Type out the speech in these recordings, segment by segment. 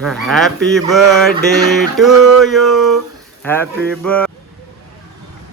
Happy birthday to you, happy birthday.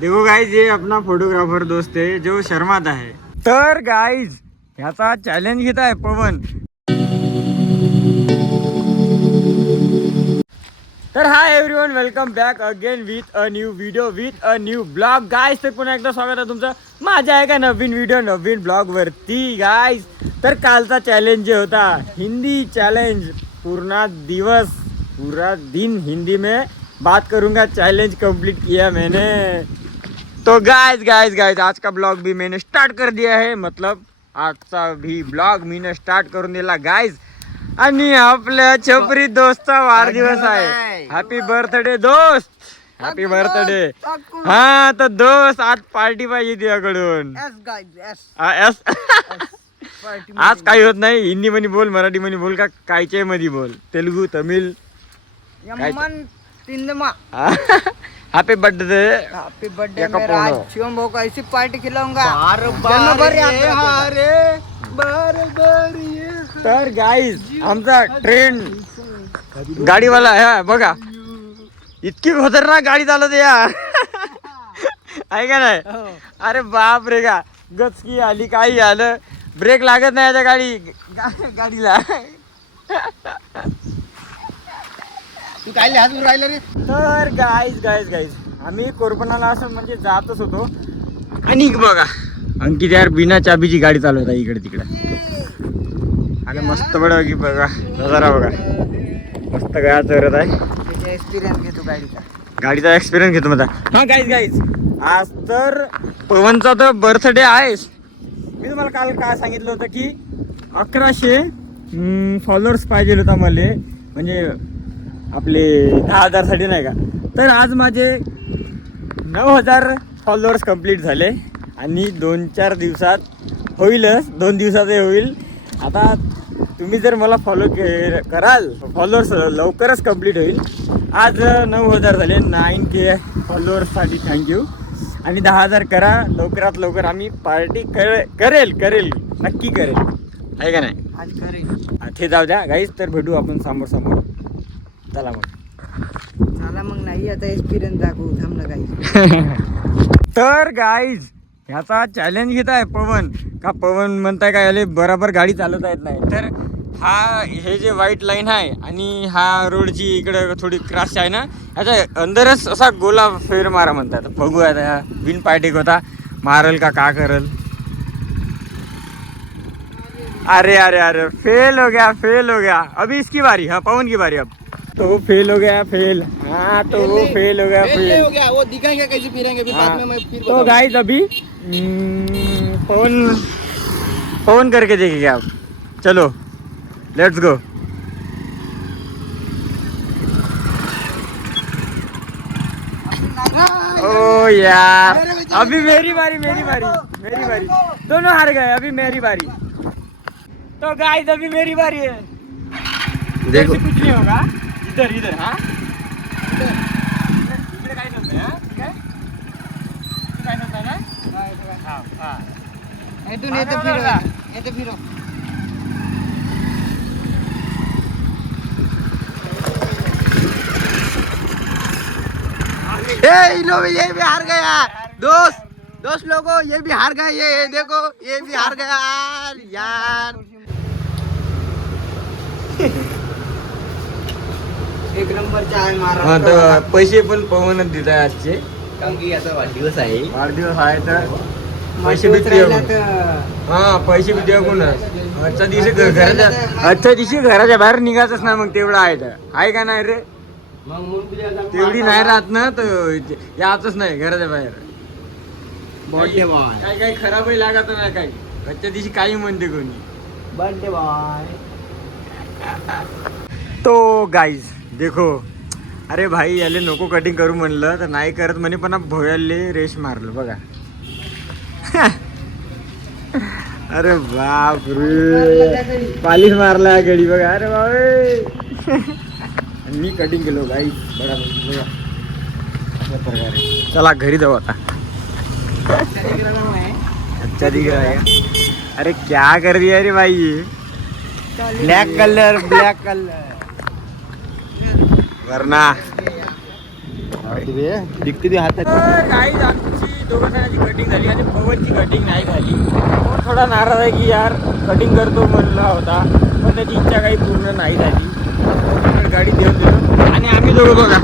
देखो guys, ये अपना फोटोग्राफर दोस्त है जो शर्माता है। तर गाइज ह्याचा चॅलेंज घेत आहे पवन। तर hi everyone, welcome back again with a new video with a new blog guys. तर पुन्हा एकदा स्वागत आहे तुमचं माझ्या एका नवीन व्हिडिओ नवीन ब्लॉग वरती गाइज। तर कालचा चॅलेंज जे होता हिंदी चॅलेंज, पूरा दिन हिंदी में बात करूंगा, चैलेंज कंप्लीट किया मैंने। तो गाइज आज का ब्लॉग भी मैंने स्टार्ट कर दिया है, मतलब आजचा भी ब्लॉग मैंने स्टार्ट करून दिला गाइज। आणि आपल्या छपरी दोस्ता वाढदिवस आहे। हॅपी बर्थडे दोस्त, हॅपी बर्थडे। हा तर दोस्त, आज पार्टी पाहिजे तुझ्याकडून। आज काही होत नाही, हिंदी मध्ये बोल, मराठी मध्ये बोल, का कायचे मध्ये बोल, Telugu, Tamil, happy birthday, happy birthday मेरा। आज शिवम भाऊ को ऐसी पार्टी खिलाऊंगा तर गाइज आमचा ट्रेन गाडीवाला आहे बघा, इतकी खतरनाक गाडी चालत या आहे का नाही? अरे बाप रे, का गचकी आली, काही आलं, ब्रेक लागत नाही याच्या गाडीला। तू काय हात राहिला रे? तर गाईज आम्ही कोरपणाला असं म्हणजे जातच होतो, आणि बघा अंकित यार बिना चाबीची गाडी चालवत आहे इकडे तिकडे। आणि मस्त बघा की बघा नजारा, बघा मस्त गाड्या चरत आहे। एक्सपिरियन्स घेतो गाडीचा एक्सपिरियन्स घेतो माझा। हा गाईज आज तर पवनचा तर बर्थडे आहेस। मी तुम्हाला काल काय सांगितलं होतं की 1100 फॉलोअर्स पाहिजे होता मला, म्हणजे आपले 10,000 साठी नाही का। तर आज माझे 9,000 फॉलोअर्स कंप्लीट झाले, आणि 2-4 दिवसात होईलच, 2 दिवसात होईल। आता तुम्ही जर मला फॉलो कराल, फॉलोअर्स लवकरच कंप्लीट होईल। आज 9,000 झाले, 9K फॉलोअर्ससाठी थँक्यू। आणि 10,000 करा लवकरात लवकर, आम्ही पार्टी करेल नक्की करेल, आहे का नाही? आज करेल। ते जाऊ द्या गाईज, तर भेटू आपण समोर। चला मग नाही, आता एक्सपिरियन्स दाखवू, थांब ना गाईज। तर गाईज ह्याचा चॅलेंज घेत आहे पवन, का पवन म्हणताय काय आले बराबर गाडी चालवता येत नाही। तर हे जे व्हाईट लाईन आहे आणि हा रोडची इकडे थोडी क्रॉस आहे ना, ह्याच्या अंदरच असा गोला फेर मारा म्हणतात। बघू आता बिन पार्टिक होता, मारल का करल। अरे फेल हो गया। अभी इसकी बारी, हाँ पवन की बारी। अब तो फेल हो गया, हाँ तो वो फेल हो गया। वो दिखाएंगे कैसे फिरेंगे फिर बाद में, मैं फिर तो गाइस अभी फोन करके देखेंगे आप। चलो लेट्स गो। ओ यार, अभी मेरी बारी। दोनों हार गए, अभी मेरी बारी। तो गाइस अभी मेरी बारी है, देखो कुछ नहीं होगा। इधर हाँ, इकडे काय नसतं, हाँ ठीक है, काय नसतं ना। हाँ इथून येते फिरो। ये भी हार गया दोस्त लोगों, ये भी हार गए। ये देखो, ये भी हार गया यार। एक नंबरचा आहे हाँ, तर पैसे पण पवनच देत आहे आजचे, कारण की याचा वाढदिवस आहे तर पैसे बी पैसे बी द्या कोणच। आजच्या दिवशी घराच्या बाहेर निघायचंच ना, मग तेवढं आहे का नाही रे? तेवढी नाही राहत ना, तर याचंच नाही घराच्या बाहेर। बर्थडे बॉय काही खराबही लागत नाही, काही आजच्या दिवशी काही म्हणते कोणी। Birthday boy. तो गाईज देखो, अरे भाई याले नको कटिंग करू म्हणलं तर नाही करत म्हणे, पण भोयाले रेश मारलं बघा। अरे बाप रे, पालिश मारला गडी बघा। अरे बाबे, मी कटिंग केलो गाईज बघा अशा प्रकारे। चला घरी जाऊ आता। अच्छा दिख रहा है। अरे क्या कर दिया रे भाई, ये ब्लैक कलर वरना दिखते ती हातात काही आमची दोघं जणांची कटिंग झाली आणि पवनची कटिंग नाही झाली. पवन थोडा नाराज आहे की यार कटिंग करतो म्हणला होता पण त्याची इच्छा काही पूर्ण नाही झाली. पवनकडे गाडी देऊन दिलं आणि आम्ही दोघं बघा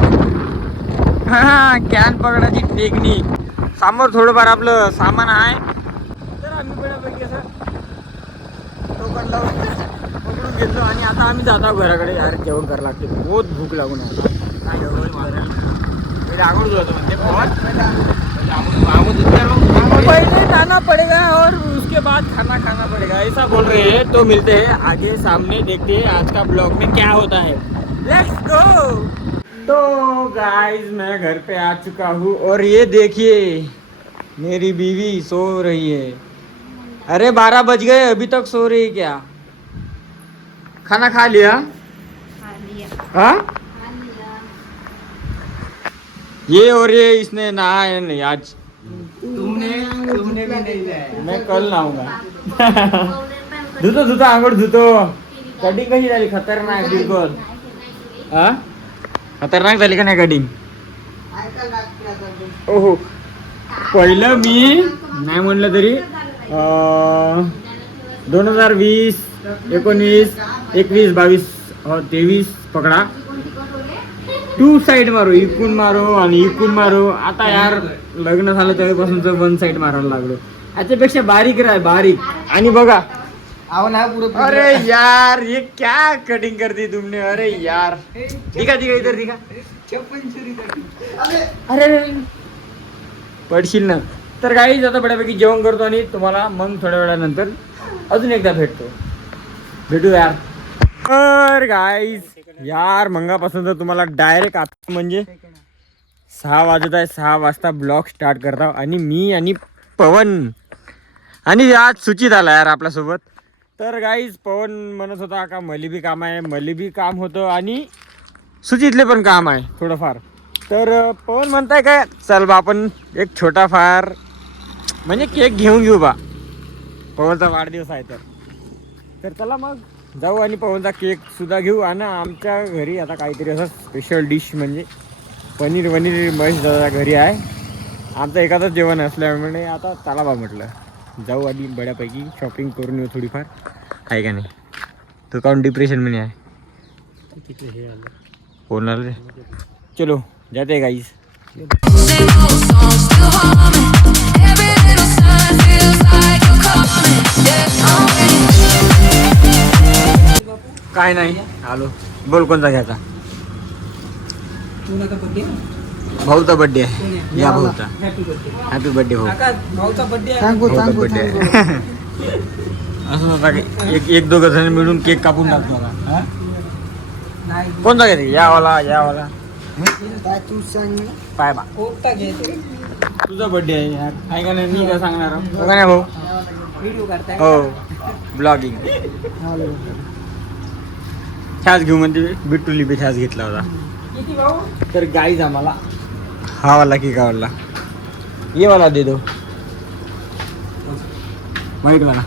हा कॅन पकडायची टेक्निक समोर थोडंफार आपलं सामान आहे तर आम्ही बऱ्यापैकी असं टोकन लावून पकडून घेतलो आणि आता आम्ही जात आहोत घराकडे. यार जेवण करायला लागते बहुत भूक लागून आहे. काय आंघोळ होतं म्हणते पहले जाना पड़ेगा और उसके बाद खाना खाना पड़ेगा ऐसा बोल रहे हैं. तो मिलते हैं आगे सामने देखते हैं आज का ब्लॉग में क्या होता है. Let's go. तो गाइस मैं घर पे आ चुका हूँ और ये देखिए मेरी बीवी सो रही है. अरे 12 बज गए अभी तक सो रही क्या. खाना खा लिया. हाँ ये और ये इसने नहाया नहीं आज. तुमने भी नहीं जाया. मैं कल नहाऊंगा. धुतो आंघोळ धुतो. कटिंग कशी झाली खतरनाक बिलकुल. हा खतरनाक झाली का नाही कटिंग. ओहो पहिलं मी नाही म्हणलं तरी 2020 19 21 22 23 पकडा. 2 साईड मारो इकून मारो आणि इकून मारो. आता यार लग्न झालं तेव्हापासूनच 1 साईड मारायला लागलो. याच्यापेक्षा बारीक राह बारीक. आणि बघा अरे यार ये क्या कटिंग करती तुमने. अरे यार दिखा इधर दिखा. अरे पडशील ना. तर गाईज आता बऱ्यापैकी जेवण करतो आणि तुम्हाला मग थोड्या वेळानंतर अजून एकदा भेटू यार. तर गाईज यार मंगापासून तर तुम्हाला डायरेक्ट आता म्हणजे 6 वाजत आहे. 6 वाजता ब्लॉग स्टार्ट करता आणि मी आणि पवन आणि आज सुचित आला यार आपल्यासोबत. तर गाईज पवन म्हणत होता का मलिबी काम आहे. मलिबी काम होतं आणि सुचितले पण काम आहे थोडंफार. तर पवन म्हणताय काय चल बा आपण एक छोटा फार म्हणजे केक घेऊन घेऊ बा. पवनचा वाढदिवस आहे तर चला मग जाऊ आणि पवनचा केक सुद्धा घेऊ. आणि आमच्या घरी आता काहीतरी असं स्पेशल डिश म्हणजे पनीर महेश दादा घरी आहे. आमचं एखादंच जेवण असल्यामुळे आता चला बा म्हटलं जाऊ आधी बऱ्यापैकी शॉपिंग करून येऊ थोडीफार आहे का नाही. तो काऊन डिप्रेशनमध्ये आहे होणार रे. चलो जाते गाईज. काय नाही आलो. बोल कोणता घ्यायचा. भाऊचा बर्थडे आहे. या भाऊचा हॅपी बर्थडे भाऊ. भाऊचा बर्थडे आहे. असं होता एक दोघं जण मिळून केक कापून टाकतो मला. कोणता घ्यायचा यावाला पाय बा तुझा बर्थडे आहे यार आहे का नाही. मी काय सांगणार हो का नाही भाऊ. हो ब्लॉगिंग छास घेऊ म्हणजे बिट्टू लिपी छास घेतला होता. तर गाईज आम्हाला हा वाला की का वाला ये वाला दे दो व्हाईट वाला.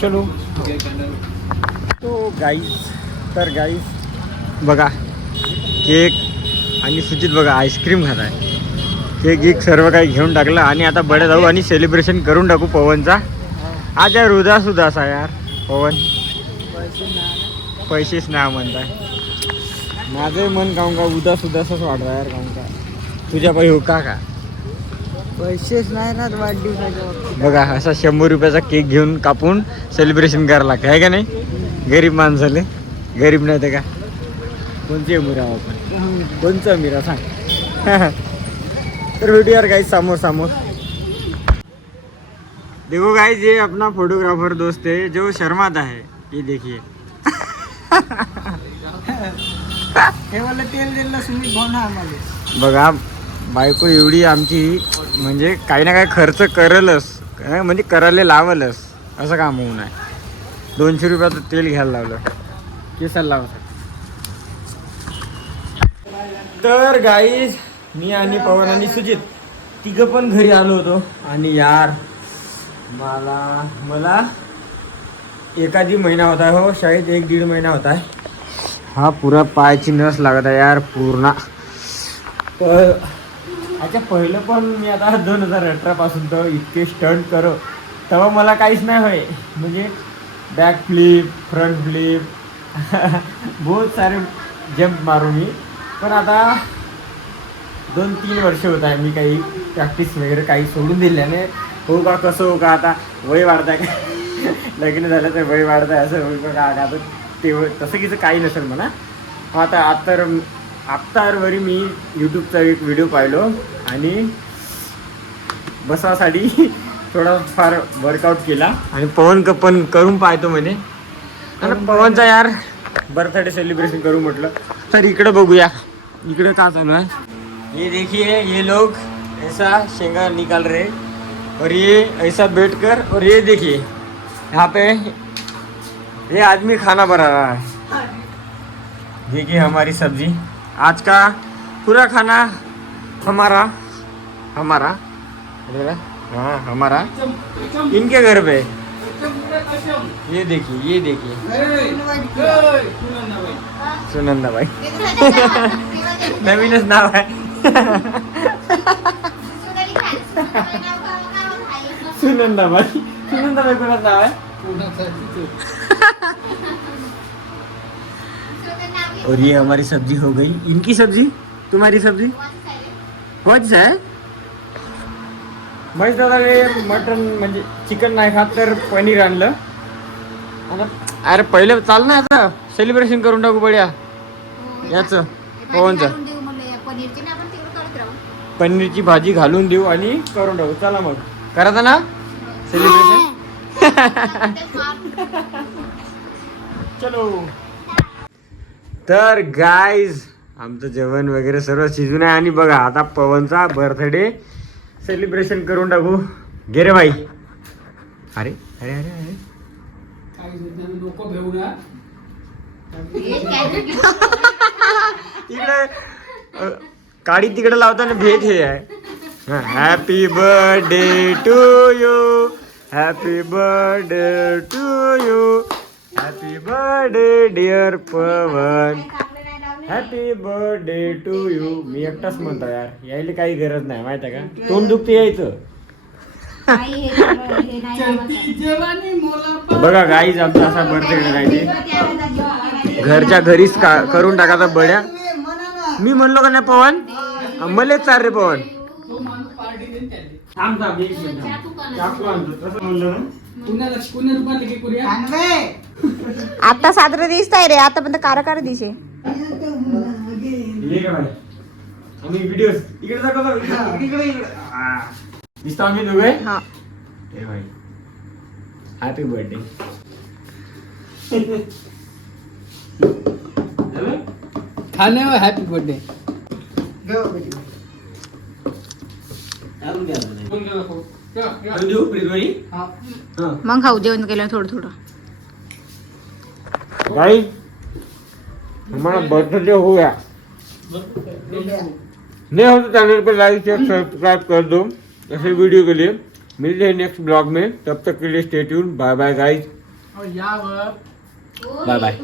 चलो तो गाईज बघा केक आणि सुचित बघा आईस्क्रीम खात आहे. केक सर्व काही घेऊन टाकलं आणि आता बडे जाऊ आणि सेलिब्रेशन करून टाकू पवनचा. आज यार उदास यार पवन पैसेच नाही म्हणताय. माझं मन काहून का उदासच वाटतं यार काहून का. तुझ्या पायी हो का पैसेच नाही ना वाढदिवसाच्या. बघा असा 100 रुपयाचा केक घेऊन कापून सेलिब्रेशन करायला लागतं आहे का नाही. गरीब माणसाले गरीब नाही तर का कोणचे मिरा आपण कोणचा मिरा सांग. तर भेटू यार गाइस समोर. देखो गाइस ये अपना फोटोग्राफर दोस्त है जो शर्माता है. ये देखिए हे वाला तेल दिलं सुमित भाऊ ना आम्हाला. बघा बायको एवढी आमची म्हणजे काही ना काही खर्च करलच म्हणजे करायला लावलच असं काम होऊ नये. 200 रुपयाचं तेल घ्यायला लावलं केसाला लावलं. तर गाईज मी आणि पवन आणि सुजित तिघं पण घरी आलो होतो आणि यार मला एखादी महिना होता हो शाळेत 1-1.5 महिना होता आहे. हा पुरा पायाची नस लागत आहे यार पूर्ण. अच्छा पहिलं पण मी आता 2018 पासून तर इतके स्टंट करो तेव्हा मला काहीच नाही होय. म्हणजे बॅक फ्लिप फ्रंट फ्लिप बहुत सारे जंप मारू मी. पण आता 2-3 वर्ष होत आहे मी काही प्रॅक्टिस वगैरे काही सोडून दिल्याने. हो का कसं हो का आता वय वाढताय का लग्न झालं तर वय वाढताय असं होईल का आता ते तसं की काही नसेल म्हणा. आता आत्तावरी मी यूट्यूबचा एक व्हिडिओ पाहिलो आणि बसासाठी थोडाफार वर्कआउट केला आणि पवन पण करून पाहतो म्हणे. आणि पवनचा यार बर्थडे सेलिब्रेशन करू म्हटलं. तर इकडे बघूया इकडे का चालू आहे. ये देखिए ये लोग ऐसा शेंगा निकाल रहे और ये ऐसा बैठ कर और ये देखिए यहाँ पे ये आदमी खाना बना रहा है. देखिए हमारी सब्जी आज का पूरा खाना हमारा हाँ हमारा इनके घर पे. ये देखिए सुनंदा भाई नवीनच नाव आहे. सुनंदा भाई कोणाचं नाव आहे. और ये हमारी सब्जी हो गई. इनकी सब्जी तुम्हारी सब्जी कौन आहे. महेश दादा मटन म्हणजे चिकन नाही खात तर पनीर आणलं. अरे पहिले चाल ना आता सेलिब्रेशन करून टाकू बढ्या याचं पवनचं. पनीरची भाजी घालून देऊ आणि करून टाकू. चला मग करायचं ना सेलिब्रेशन. चलो. तर गाईज आमचं जेवण वगैरे सर्व शिजून आहे आणि बघा आता पवनचा बर्थडे सेलिब्रेशन करून टाकू. गे रे भाई. अरे अरे अरे अरे तिकडे काडी तिकडे लावताना भेट हे आहे. Happy birthday to you happy birthday to you happy birthday dear Pavan happy birthday to you. मी एकटाच म्हणतो यार यायला काही गरज नाही माहिती आहे का. तोंड दुखते यायचं. बघा गाईज आमचा असा बर्थडे राहायचे घरच्या घरीच करून टाकायचा बड्या. मी म्हणलो का नाही पवन मलेच चाल रे पवन. आता साजरा दिसत आहे रे आतापर्यंत कार दिसे. आम्ही व्हिडिओ इकडे दाखवतो इकडे दिसतो आम्ही दोघे. ए भाई हॅपी बर्थडे. खाने में हैप्पी बर्थडे. मग खाऊ जेवण केलं थोडं थोडं. भाई हमारा बर्थडे हो गया. नहीं हो तो चैनल पर लाइक शेयर सब्सक्राइब कर दो ऐसे वीडियो के लिए. मिलते हैं नेक्स्ट ब्लॉग में. तब तक के लिए stay tuned. Bye bye guys. Bye bye.